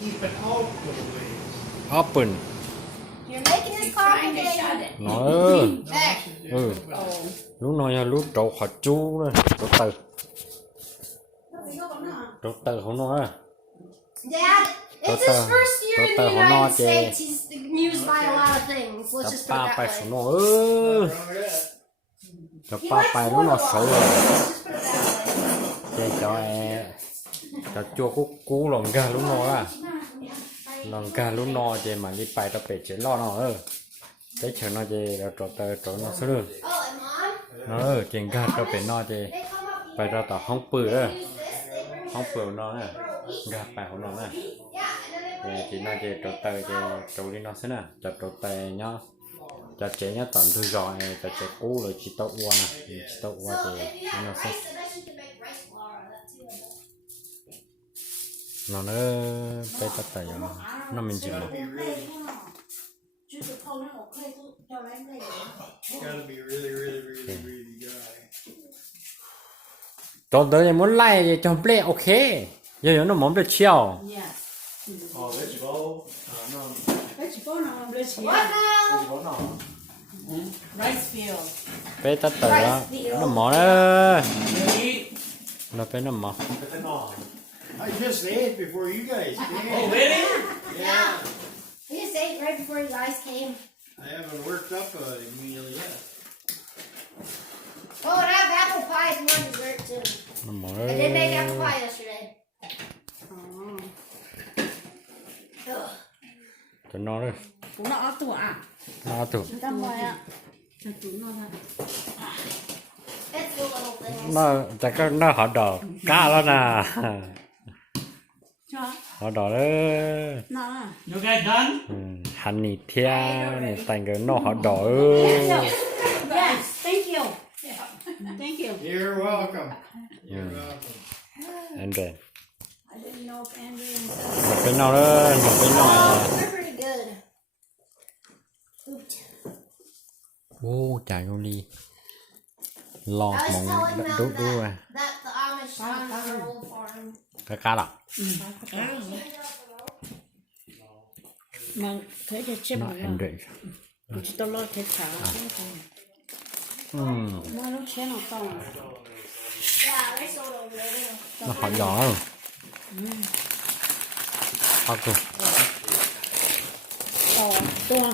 Keep it open ways. open You're making this complicated. nó There. lúc nói lúc trâu họ chú này trâu từ không nói Dad, it's his first year in the United States. He's amused by a lot of things. Let's just put ba it phải that không way. nói cho He ba likes phải lúc nó Warlord. xấu rồi Let's just put it that way. cho chua cú lòng gà lúc nó à lòng gà lúc nó chơi mà đi bài tập để chế lo nó cái chuyện nó chơi là trò tờ trò nó sơ Oh, and Mom? nó chuyện gà cho bé nó chơi They come up bài ra tao không bự here, đó use this, they bring không bự nó nè each. gà bài của nó nè Yeah, and then they bring thì nó chơi trò tờ chơi trò đi nó xí nè cho trò tờ nhá cho chế nhá toàn thứ rồi cho chế cú rồi chỉ tao uo nè chỉ tao uo So thì if you nó have sẽ rice, I bet you can make rice flour out of that too. nó bé tao tờ nó mình chỉ một It's gotta be really, really, really, really dry. trò tờ muốn like thì cho play ok giờ nó muốn được chiều Oh, vegetable? No. What now? Vegetable, no. Rice field. bé tao tờ nó mỏ đó nó bé nó mỏ No. I just ate before you guys came. Oh, really? Yeah. We just ate right before you guys came. I haven't worked up a meal yet. Oh, and I have apple pie as more dessert too. nó mỏ I did make apple pie yesterday. Ugh. cho nó đó Cũng nó tủa à? nó tụi Ta mời ạ. Cho chúng nó ra. It's the little things. nó chắc cái nó họ đỏ cá đó nè Cho. họ đỏ đó Nó à? You guys done? hành nị thia nị thành cái nó họ đỏ Yes, thank you. Thank you. You're welcome. You're welcome. anh rồi I didn't know if Andrew and một cái nào đó một cái nào Oh, they're pretty good. Oops. ô trời ơi đi lọt I was mong telling đút them đu à that the Amish found our old farm. cái cá đó mà thấy cái chim nó nó anh rồi chỉ tao lo cái chả mà nó chén nó to Yeah, they sold over there. nó họ đỏ rồi họ cùng to